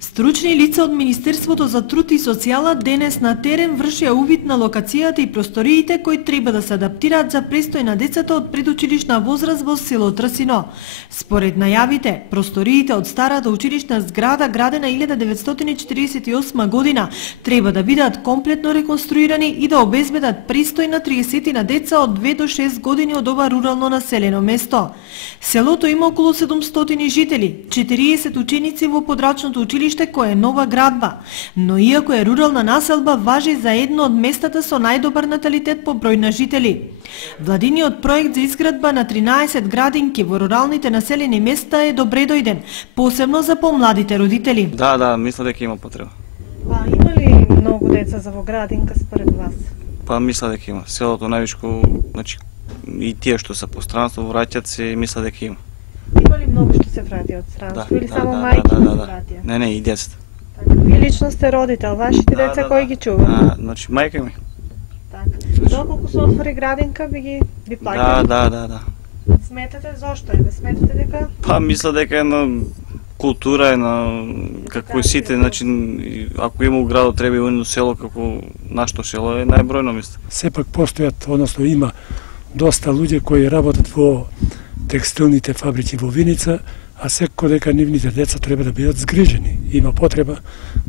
Стручни лица од Министерството за труд и социјала денес на терен вршија увид на локацијата и просториите кои треба да се адаптираат за престој на децата од предучилишна возраст во село Трсино. Според најавите, просториите од старата училишна зграда градена 1948 година треба да бидат комплетно реконструирани и да обезбедат престој на 30 на деца од 2 до 6 години од ова рурално населено место. Селото има околу 700 жители, 40 ученици во подрачното училиште кој е нова градба, но иако е рурална населба, важи за едно од местата со најдобар наталитет по број на жители. Владиниот проект за изградба на 13 градинки во руралните населени места е добре дојден, посебно за помладите родители. Да, мисля дека има потреба. Има ли многу деца за во градинка според вас? Мисля дека има. Селото највишко, значи и тие што се по странство враќаат се, мисля дека има. Има ли многу што се врати од странство или само мајки се вратија? Не, и децата. Ви лично сте родител, вашите деца кои ги чуваат? Значи мајка ми. Доколку се отвори градинка би плаќали? Да. Сметате зошто е? Сметате дека? Мисля дека е на култура, е на како и сите, значи ако има у градот треба и едно село како нашето село е најбројно мисля. Сепак постојат, односно има доста луѓе кои работат во текстилните фабрики во Виница, а секако дека нивните деца треба да бидат згрижени. Има потреба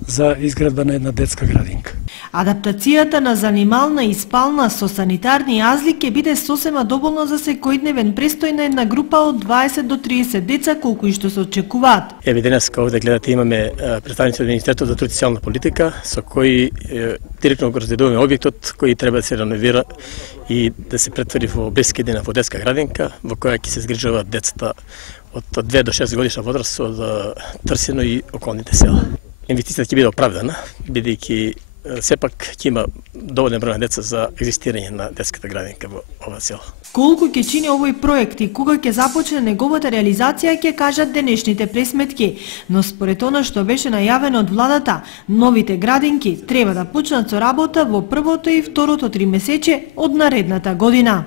за изградба на една детска градинка. Адаптацијата на занимална и спална со санитарни јазли ќе биде сосема доволно за секојдневен престој на една група од 20 до 30 деца, колку и што се очекуваат. Еве денес како овде гледате имаме представници од Министерството за труд и социјална политика со кои директно го разгледуваме објектот кој треба да се реновира и да се претвори во безкидина во детска градинка во која ќе се згрижуваат децата од 2 до 6 годишна возраст од Трсино и околните села. Инвестицијата ќе биде оправдана, бидејќи сепак ќе има доволен број на деца за екзистирање на детската градинка во ова село. Колку ќе чини овој проект и кога ќе започне неговата реализација ќе кажат денешните пресметки, но според она што беше најавено од владата, новите градинки треба да почнат со работа во првото и второто тримесечје од наредната година.